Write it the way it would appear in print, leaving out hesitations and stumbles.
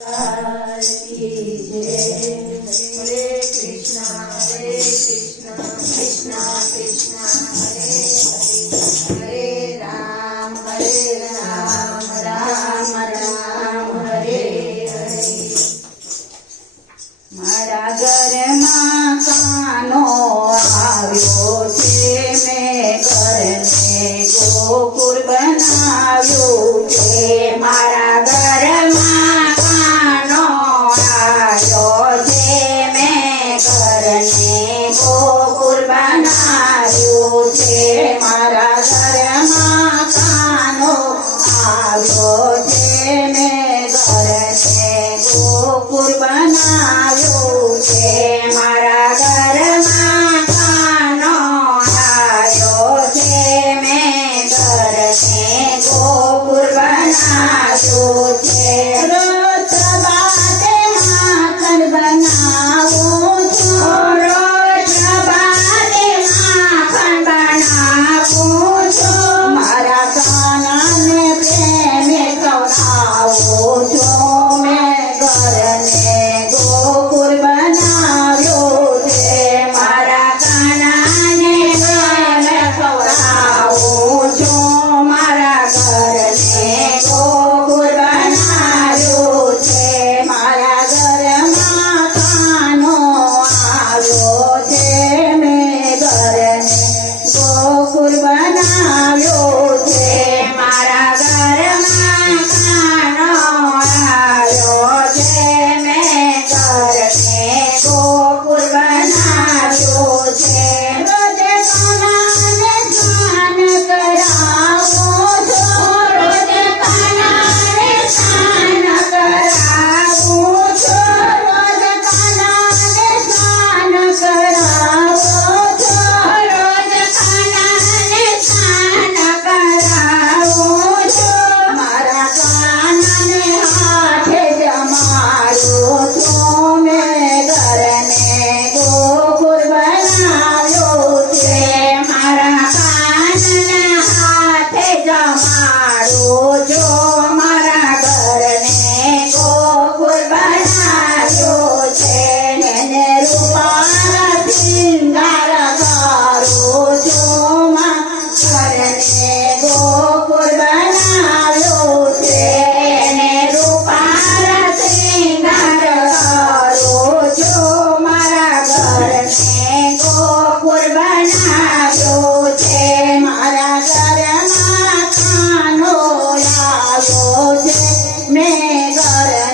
कृष्णा कृष्णा हरे हरे राम राम राम हरे हरे। मारा घરમાં કાનો આવ્યો છે, મેં ઘરને ગોકુળ બનાવ્યું છે। મારા ઘરમાં કાનો આવ્યો છે, મેં ઘરને ગોકુળ બનાવ્યું છે। મારા ઘરમાં કાનો આવ્યો છે, મેં ઘરને ગોકુળ બનાવ્યું છે। મારા ઘરમાં કાનો આવ્યો છે, મેં ઘરને ગોકુળ બનાવ્યું છે। રોજ બાતે માખણ બનાવું છું, રોજ બાતે માખણ બનાવું છું। મારા કાનાને પ્રેમે ખવડાવું છું, મેં ઘરને ગોકુળ બનાવ્યું છે। મારા કાનાને પ્રેમે ખવડાવું છું, મારા ઘરને ગોકુળ બનાવ્યું છે। મારા ઘરમાં કાનો આવ્યો છે, મેં ઘરને ગોકુળ બનાવ્યું છે। મારા ઘરમાં કાનો આવ્યો છે, મેં ઘરને ગોકુળ બનાવ્યું છે। રોજે કાનાને સ્નાન કરાવું છું, રોજે કાનાને સ્નાન કરાવું છું, રોજ કાનાને સ્નાન કરાવું છું, રોજ કાનાને સ્નાન કરાવું છું। મારા કાનાને હાથે જમાડું છું, મેં ઘરને ગોકુળ બનાવ્યું છે। મારા કાનાના હાથે જમાડું છું, મારા ઘરને ગોકુળ બનાવ્યું છે। એને રૂપાના શિંગાર કરું છું, મારા ઘરને ગોકુળ બનાવ્યું છે। એને રૂપાના શિંગાર કરું છું, મારા ઘરને ગોકુળ બનાવ્યું છે। મારા ઘરમાં કાનો આવ્યો છે, મેં ઘરને